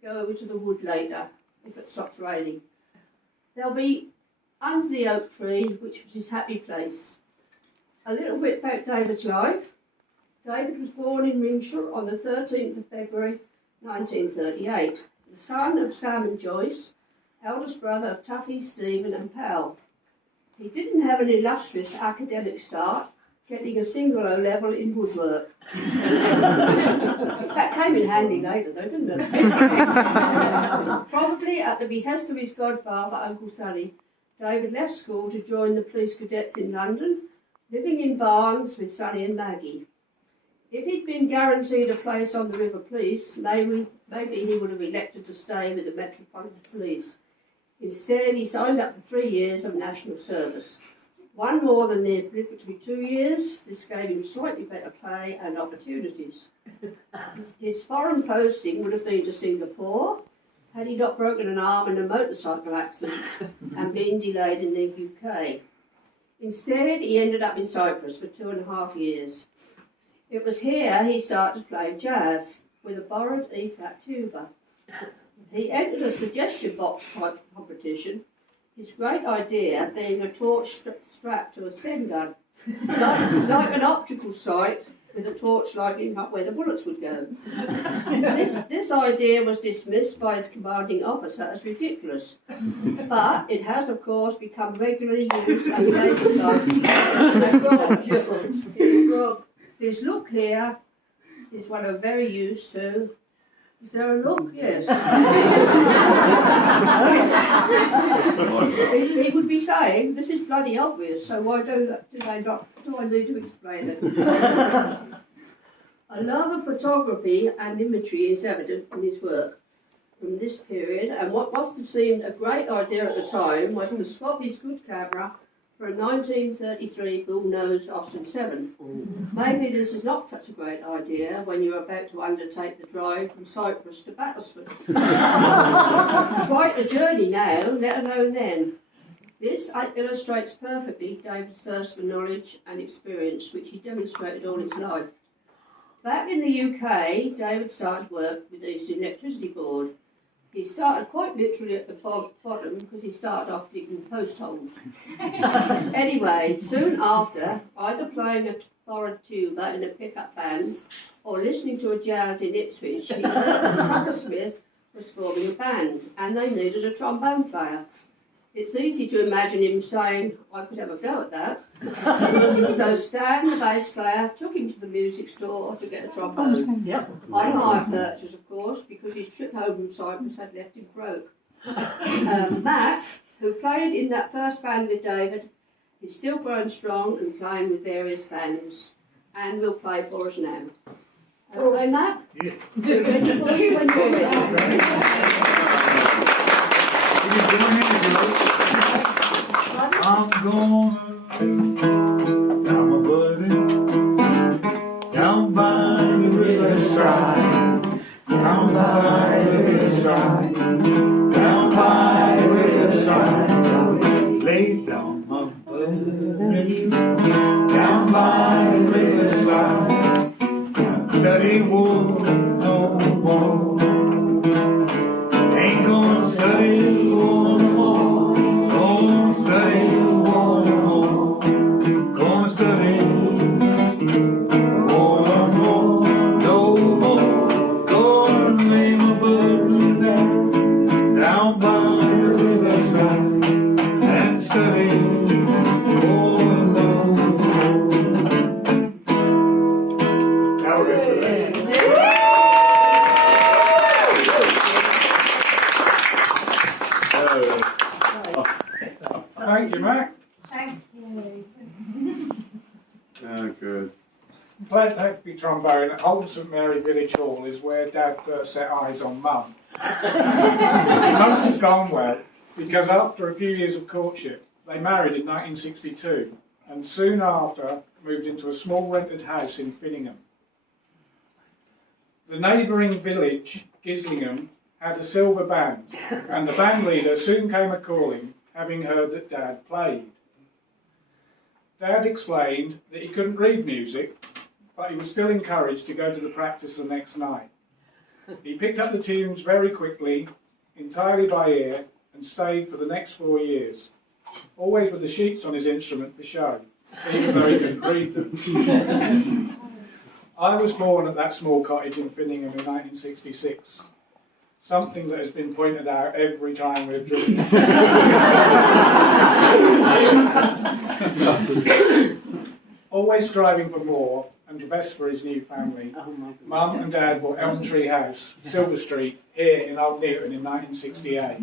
to go over to the wood later, if it stops raining. They'll be under the oak tree, which was his happy place. A little bit about David's life. David was born in Ringshire on the 13th of February 1938, the son of Sam and Joyce, eldest brother of Tuffy, Stephen and Pal. He didn't have an illustrious academic start, getting a single O-level in woodwork. That came in handy later though, didn't it? Probably at the behest of his godfather, Uncle Sonny, David left school to join the police cadets in London, living in Barnes with Sonny and Maggie. If he'd been guaranteed a place on the River Police, maybe he would have elected to stay with the Metropolitan Police. Instead, he signed up for 3 years of national service. One more than the obligatory 2 years. This gave him slightly better pay and opportunities. His foreign posting would have been to Singapore, had he not broken an arm in a motorcycle accident and been delayed in the UK. Instead, he ended up in Cyprus for 2.5 years. It was here he started playing jazz with a borrowed E-flat tuba. He entered a suggestion box type competition, his great idea being a torch strapped to a Sten gun, like an optical sight with a torch lighting up where the bullets would go. This idea was dismissed by his commanding officer as ridiculous, but it has of course become regularly used as an exercise. His look here is what I'm very used to. Is there a look? Yes. he would be saying, this is bloody obvious, so why do I need to explain it? A love of photography and imagery is evident in his work from this period, and what must have seemed a great idea at the time was to swap his good camera for a 1933 bull-nosed Austin 7. Maybe this is not such a great idea when you're about to undertake the drive from Cyprus to Battersford. Quite a journey now, let alone then. This illustrates perfectly David's thirst for knowledge and experience, which he demonstrated all his life. Back in the UK, David started work with the Electricity Board. He started quite literally at the bottom because he started off digging post holes. Anyway, soon after, either playing a borrowed tuba in a pickup band or listening to a jazz in Ipswich, he heard that Tucker Smith was forming a band and they needed a trombone player. It's easy to imagine him saying, I could have a go at that. So Stan, the bass player, took him to the music store to get a trombone. On hire purchase, of course, because his trip home from Cyprus had left him broke. Matt, who played in that first band with David, is still growing strong and playing with various bands, and will play for us now. Okay, Matt? Yeah. We're ready for you when you're ready. I'm gonna down my buddy, down by the riverside, down by the riverside, down by the riverside, lay down my buddy, down by the riverside, study war no more, ain't gonna study war no more. Thank you, Mac. Thank you. Oh, good. Played the Hackney trombone at Holden St Mary Village Hall is where Dad first set eyes on Mum. It must have gone well, because after a few years of courtship, they married in 1962, and soon after moved into a small rented house in Finningham. The neighbouring village, Gislingham, had a silver band, and the band leader soon came a-calling, having heard that Dad played. Dad explained that he couldn't read music, but he was still encouraged to go to the practice the next night. He picked up the tunes very quickly, entirely by ear, and stayed for the next 4 years, always with the sheets on his instrument for show, even though he couldn't read them. I was born at that small cottage in Finningham in 1966, something that has been pointed out every time we've driven. Always striving for more and the best for his new family, Mum and Dad bought Elm Tree House, Silver Street, here in Old Newton in 1968.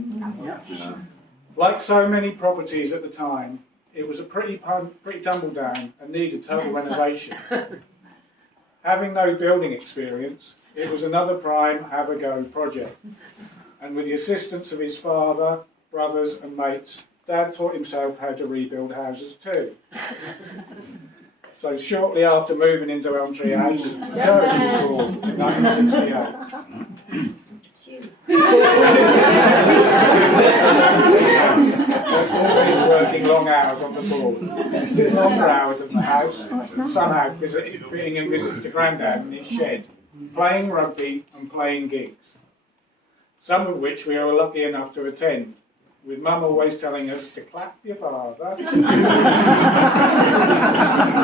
Like so many properties at the time, it was a pretty tumble down and needed total renovation. Having no building experience, it was another prime have-a-go project. And with the assistance of his father, brothers and mates, Dad taught himself how to rebuild houses too. So shortly after moving into Elm Tree House, Joe was born in 1968. Always working long hours on the board. His longer hours at the house, somehow fitting in visits to Grandad in his shed, playing rugby and playing gigs, some of which we were lucky enough to attend, with Mum always telling us to clap your father.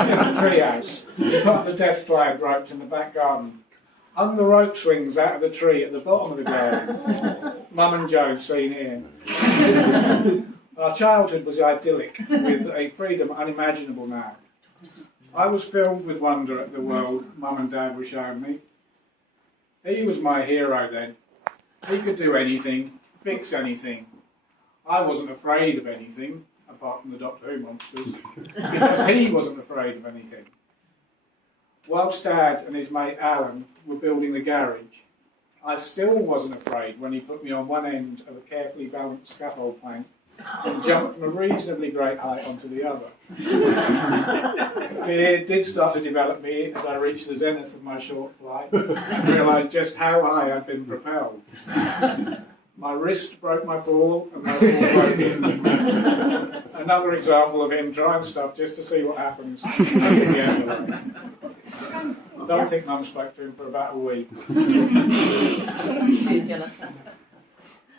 There's the tree house. He put the death flag ropes in the back garden, hung the rope swings out of the tree at the bottom of the garden. Mum and Joe seen here. Our childhood was idyllic, with a freedom unimaginable now. I was filled with wonder at the world Mum and Dad were showing me. He was my hero then. He could do anything, fix anything. I wasn't afraid of anything, apart from the Doctor Who monsters, because he wasn't afraid of anything. Whilst Dad and his mate Alan were building the garage, I still wasn't afraid when he put me on one end of a carefully balanced scaffold plank and jumped from a reasonably great height onto the other. Fear did start to develop me as I reached the zenith of my short flight and realised just how high I'd been propelled. My wrist broke my fall and my fall broke in. Another example of him trying stuff just to see what happens at the end of it. I don't think Mum spoke to him for about a week.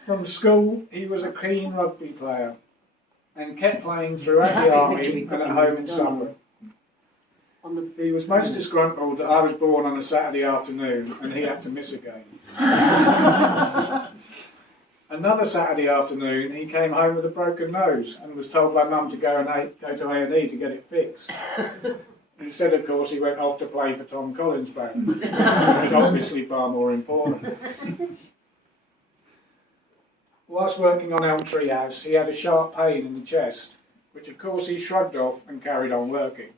From school, he was a keen rugby player and kept playing throughout the army and at home in Suffolk. He was most disgruntled that I was born on a Saturday afternoon and he had to miss a game. Another Saturday afternoon, he came home with a broken nose and was told by Mum to go to A&E to get it fixed. Instead, of course, he went off to play for Tom Collins' band, which was obviously far more important. Whilst working on Elm Tree House, he had a sharp pain in the chest, which of course he shrugged off and carried on working.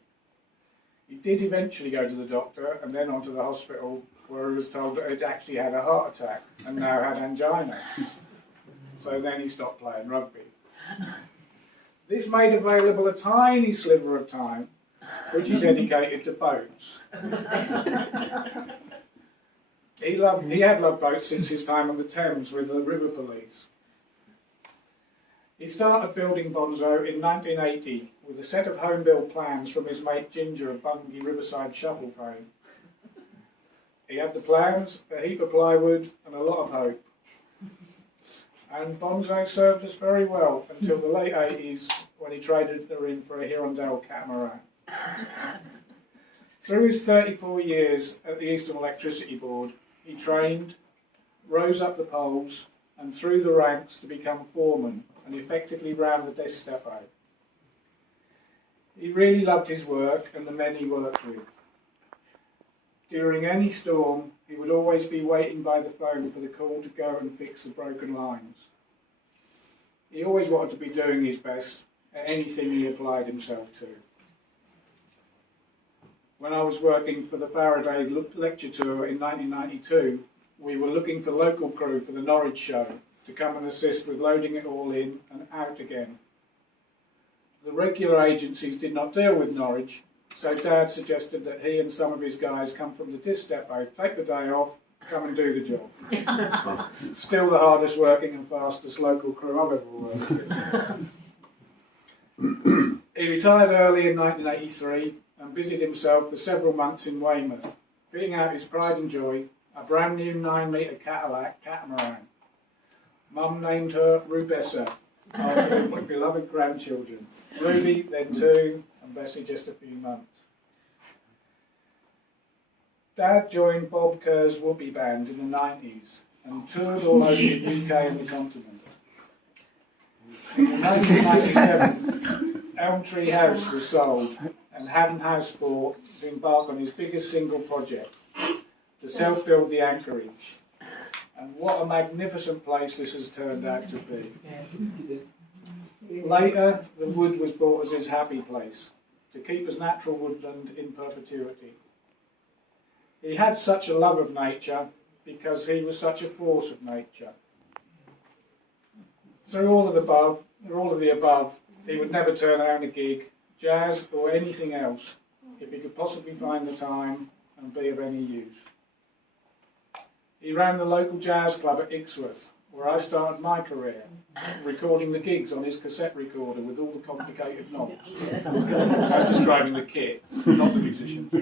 He did eventually go to the doctor and then on to the hospital, where he was told that he'd actually had a heart attack and now had angina. So then he stopped playing rugby. This made available a tiny sliver of time, which he dedicated to boats. He had loved boats since his time on the Thames with the River Police. He started building Bonzo in 1980 with a set of home-built plans from his mate Ginger of Bungay Riverside Shuffle fame. He had the plans, a heap of plywood and a lot of hope. And Bonzo served us very well until the late 80s when he traded her in for a Hirondelle catamaran. Through his 34 years at the Eastern Electricity Board, he trained, rose up the poles and through the ranks to become foreman and effectively ran the desk depot. He really loved his work and the men he worked with. During any storm, he would always be waiting by the phone for the call to go and fix the broken lines. He always wanted to be doing his best at anything he applied himself to. When I was working for the Faraday lecture tour in 1992, we were looking for local crew for the Norwich show to come and assist with loading it all in and out again. The regular agencies did not deal with Norwich, so Dad suggested that he and some of his guys come from the disc depot, take the day off, come and do the job. Still the hardest working and fastest local crew I've ever worked with. He retired early in 1983 and busied himself for several months in Weymouth, fitting out his pride and joy a brand new 9-metre Cadillac catamaran. Mum named her Rubessa, after her beloved grandchildren. Ruby, then 2, and Bessie just a few months. Dad joined Bob Kerr's Whoopee Band in the 90s and toured all over the UK and the continent. In 1997, Elm Tree House was sold and Haddon House bought to embark on his biggest single project, to self-build the Anchorage. And what a magnificent place this has turned out to be. Later, the wood was bought as his happy place, to keep as natural woodland in perpetuity. He had such a love of nature because he was such a force of nature. Through all of the above, he would never turn down a gig, jazz or anything else, if he could possibly find the time and be of any use. He ran the local jazz club at Ixworth, where I started my career, recording the gigs on his cassette recorder with all the complicated knobs. That's describing the kit, not the musicians.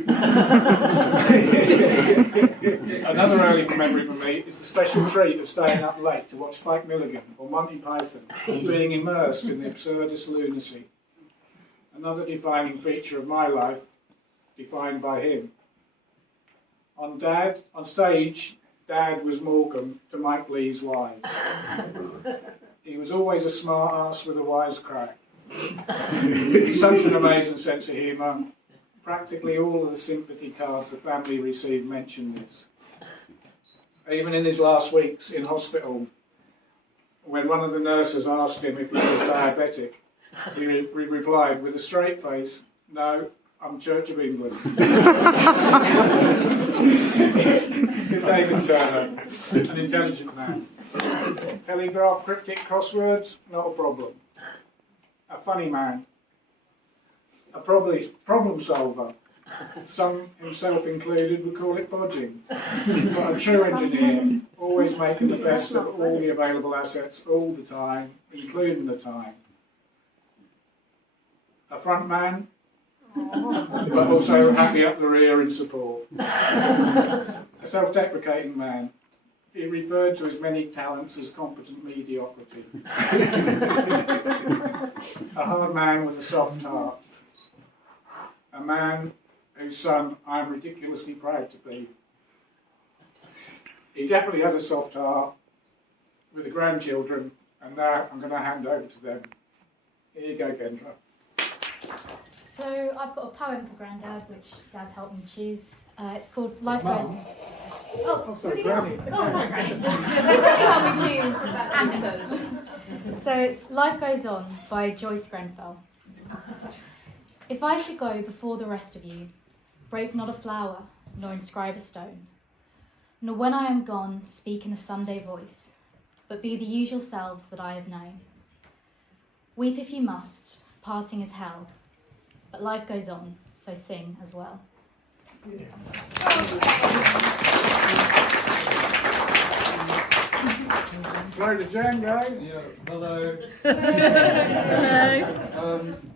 Another early memory for me is the special treat of staying up late to watch Spike Milligan or Monty Python, being immersed in the absurdest lunacy. Another defining feature of my life, defined by him. On stage, Dad was Morecambe to Mike Lee's wives. He was always a smart ass with a wisecrack. Such an amazing sense of humour. Practically all of the sympathy cards the family received mention this. Even in his last weeks in hospital, when one of the nurses asked him if he was diabetic, he replied with a straight face, "No, I'm Church of England." David Turner, an intelligent man. Telegraph cryptic crosswords, not a problem. A funny man. A problem solver. Some, himself included, would call it bodging. But a true engineer, always making the best of all the available assets all the time, including the time. A front man, but also happy up the rear in support. A self-deprecating man. He referred to his many talents as competent mediocrity. A hard man with a soft heart. A man whose son I am ridiculously proud to be. He definitely had a soft heart with the grandchildren, and now I'm going to hand over to them. Here you go, Kendra. So I've got a poem for Grandad, which Dad helped me choose. It's called Life Goes... Oh, sorry, was he Granny. Oh, sorry, Granny. Granny helped me choose Anton. So it's Life Goes On by Joyce Grenfell. If I should go before the rest of you, break not a flower, nor inscribe a stone, nor when I am gone speak in a Sunday voice, but be the usual selves that I have known. Weep if you must, parting is hell, but life goes on, so sing as well. Slow to Django. Yeah, hello.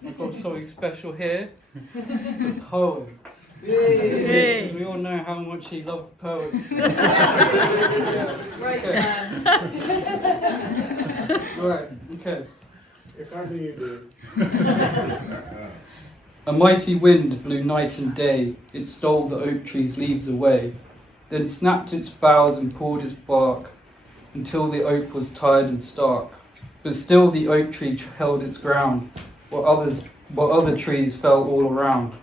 I've got something special here. It's a poem. Because we all know how much he loved poetry. Right, Right, okay. If only you do. A mighty wind blew night and day. It stole the oak tree's leaves away, then snapped its boughs and poured its bark, until the oak was tired and stark. But still the oak tree held its ground, while other trees fell all around.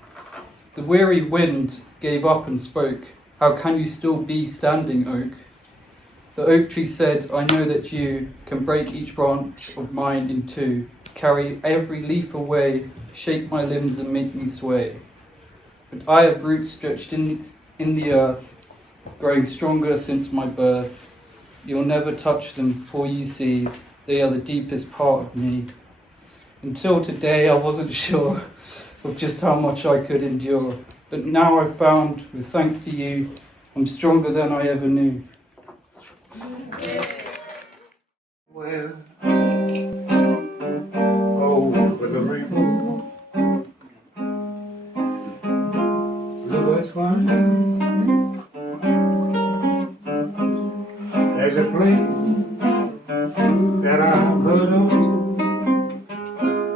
The weary wind gave up and spoke, "How can you still be standing, oak?" The oak tree said, "I know that you can break each branch of mine in two, carry every leaf away, shake my limbs and make me sway. But I have roots stretched in the earth, growing stronger since my birth. You'll never touch them, for you see, they are the deepest part of me. Until today I wasn't sure of just how much I could endure, but now I've found, with thanks to you, I'm stronger than I ever knew." Well, over the rainbow, the boys flying. There's a place that I've heard of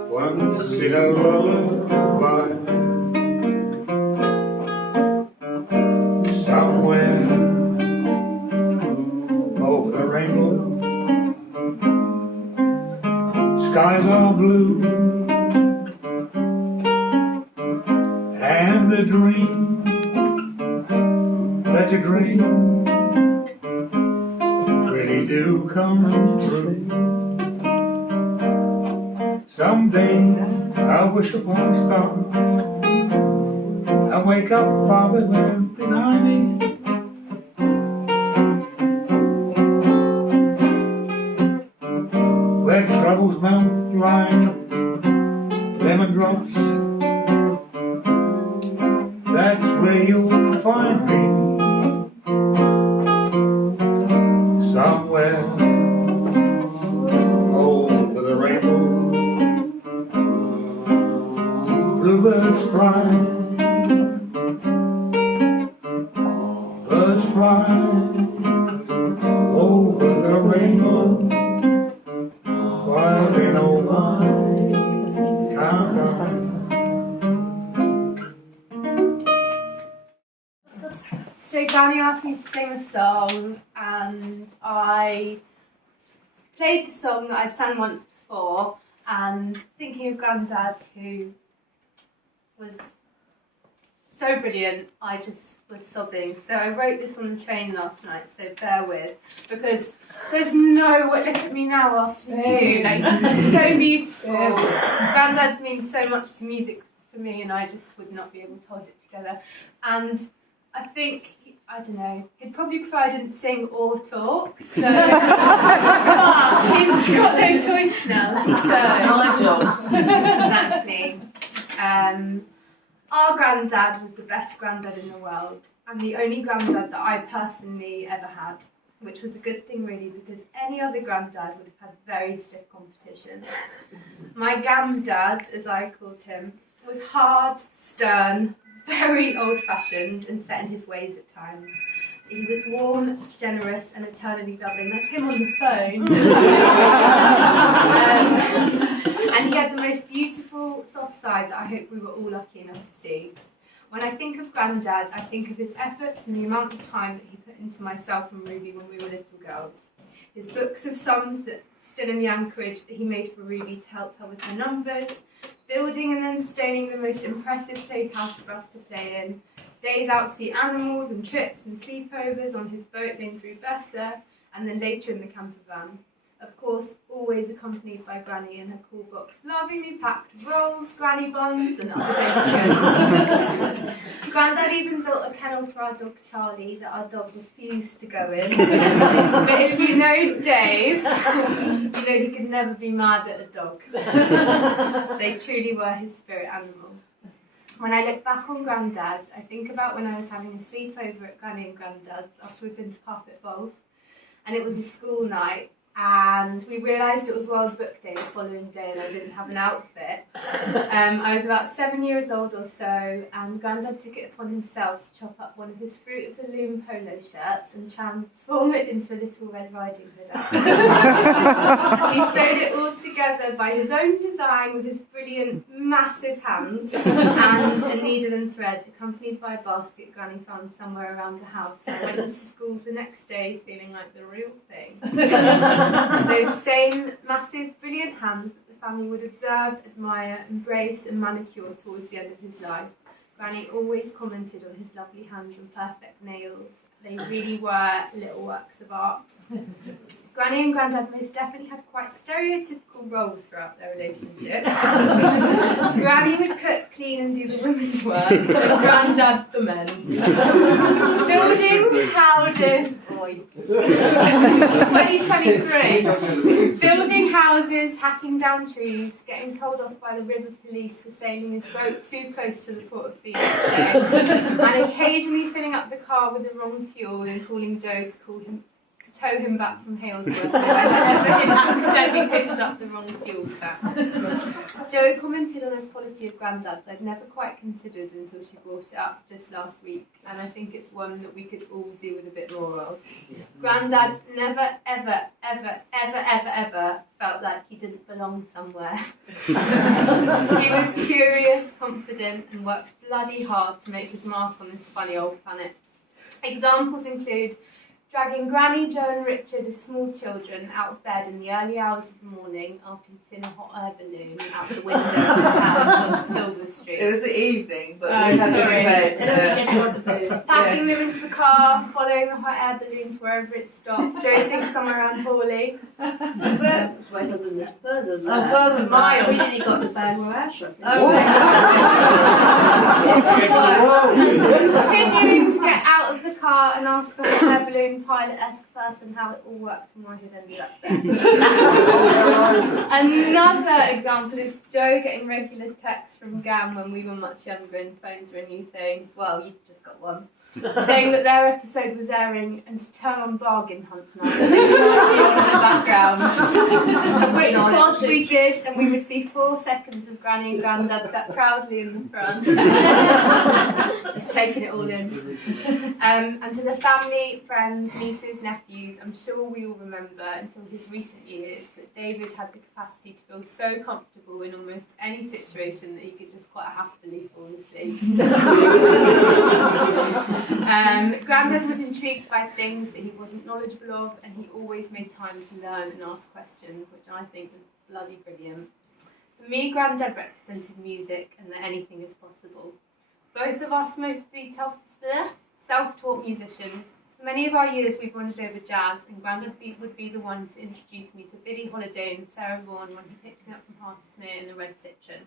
once in a lullaby, somewhere over the rainbow. Skies are blue, and the dream that you dream really do come true. Someday I wish upon a star, I wake up far behind me. Where troubles melt like lemon drops, that's where you'll find me. Somewhere over the rainbow, bluebirds fly, birds fly over the rainbow. While they know why, count on. So Granny asked me to sing a song, and I played the song that I'd sang once before, and thinking of Grandad, who was so brilliant, I just was sobbing. So I wrote this on the train last night, so bear with, because there's no way, look at me now after you, like, so beautiful. Grandad means so much to music for me, and I just would not be able to hold it together. And I think, I don't know, he'd probably prefer I didn't sing or talk, so but he's got no choice now. So my job. Exactly. Our granddad was the best granddad in the world, and the only granddad that I personally ever had, which was a good thing really, because any other granddad would have had very stiff competition. My gamdad, as I called him, was hard, stern, very old-fashioned and set in his ways at times. He was warm, generous and eternally loving. That's him on the phone. And he had the most beautiful soft side that I hope we were all lucky enough to see. When I think of Grandad, I think of his efforts and the amount of time that he put into myself and Ruby when we were little girls. His books of sums that still in the anchorage that he made for Ruby to help her with her numbers, building and then staining the most impressive playhouse for us to play in, days out to see animals and trips and sleepovers on his boat named Rubessa, and then later in the camper van. Of course, always accompanied by Granny in her cool box, lovingly packed rolls, granny buns and other things. Grandad even built a kennel for our dog Charlie that our dog refused to go in. But if you know Dave, you know he could never be mad at a dog. They truly were his spirit animal. When I look back on Grandad, I think about when I was having a sleepover at Granny and Grandad's after we'd been to Carpet Bowls, and it was a school night, and we realised it was World Book Day the following day and I didn't have an outfit. I was about 7 years old or so, and Grandad took it upon himself to chop up one of his Fruit of the Loom polo shirts and transform it into a little Red Riding Hood outfit. He sewed it all together by his own design with his brilliant, massive hands and a needle and thread, accompanied by a basket Granny found somewhere around the house. I went into school the next day feeling like the real thing. Those same massive, brilliant hands that the family would observe, admire, embrace and manicure towards the end of his life. Granny always commented on his lovely hands and perfect nails. They really were little works of art. Granny and Grandad most definitely had quite stereotypical roles throughout their relationship. Granny would cook, clean and do the women's work, and Grandad the men's. Building houses... 2023. Building houses, hacking down trees, getting told off by the river police for sailing his boat too close to the port of Phoenix, and occasionally filling up the car with the wrong fuel and calling Joe to call him to tow him back from Halesworth if I ever accidentally picked up the wrong fuel tap. Jo commented on the quality of granddads I'd never quite considered until she brought it up just last week, and I think it's one that we could all do with a bit more of. Grandad never, ever, ever, ever, ever, ever felt like he didn't belong somewhere. He was curious, confident, and worked bloody hard to make his mark on this funny old planet. Examples include dragging Granny, Jo and Richard as small children out of bed in the early hours of the morning after he'd seen a hot air balloon out the window of the house on Silver Street. It was the evening, but we had them in bed. Just want the balloon. Packing them into the car, following the hot air balloon to wherever it stopped. Jo thinks somewhere around Hawley. Is it? It's further than that. Further than Oh, that. further than Miles. We only got the bag where our shop is. Continuing to get out of the car and ask the hot air balloon pilot-esque person how it all worked and why he'd ended up there. Another example is Jo getting regular texts from Gam when we were much younger and phones were a new thing. Well, you've just got one. Saying that their episode was airing and to turn on Bargain Hunt tonight and they were in the background. Which of course we did, and we would see 4 seconds of Granny and Grandad sat proudly in the front. Just taking it all in. And to the family, friends, nieces, nephews, I'm sure we all remember until his recent years that David had the capacity to feel so comfortable in almost any situation that he could just quite happily fall asleep. Grandad was intrigued by things that he wasn't knowledgeable of, and he always made time to learn and ask questions, which I think was bloody brilliant. For me, Grandad represented music and that anything is possible. Both of us mostly self-taught musicians. For many of our years we bonded over jazz, and Grandad would be the one to introduce me to Billie Holiday and Sarah Vaughan when he picked me up from Hartismere in the Red Citron.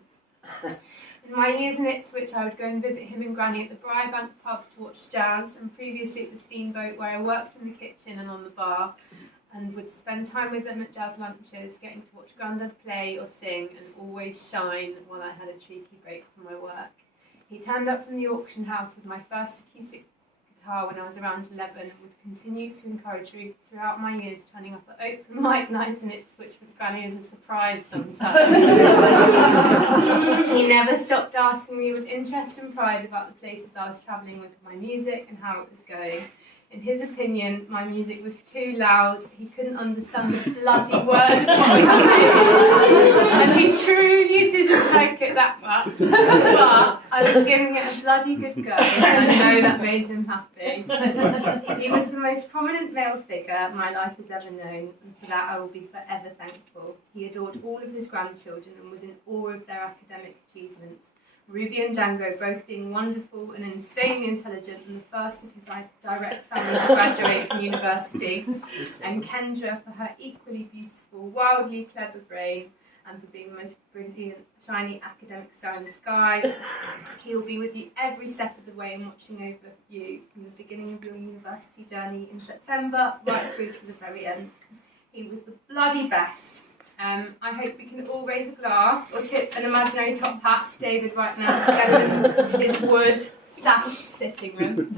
In my years in Ipswich, I would go and visit him and Granny at the Briarbank pub to watch jazz, and previously at the Steamboat, where I worked in the kitchen and on the bar, and would spend time with them at jazz lunches, getting to watch Grandad play or sing, and always shine while I had a cheeky break from my work. He turned up from the auction house with my first acoustic guitar when I was around 11, and would continue to encourage me throughout my years, turning up at open mic nights in Ipswich with Granny as a surprise sometimes. He never stopped asking me with interest and pride about the places I was travelling with my music and how it was going. In his opinion, my music was too loud, he couldn't understand the bloody word of what I was saying, and he truly didn't like it that much, but I was giving it a bloody good go, and I know that made him happy. He was the most prominent male figure my life has ever known, and for that I will be forever thankful. He adored all of his grandchildren and was in awe of their academic achievements. Ruby and Django both being wonderful and insanely intelligent, and the first of his direct family to graduate from university, and Kendra for her equally beautiful, wildly clever brain, and for being the most brilliant, shiny academic star in the sky. He will be with you every step of the way and watching over you from the beginning of your university journey in September right through to the very end. He was the bloody best. I hope we can all raise a glass or tip an imaginary top hat to David right now together in his wood sashed sitting room.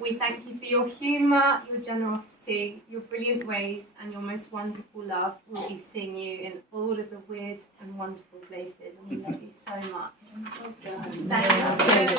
We thank you for your humour, your generosity, your brilliant ways, and your most wonderful love. We'll be seeing you in all of the weird and wonderful places, and we love you so much. Thank you.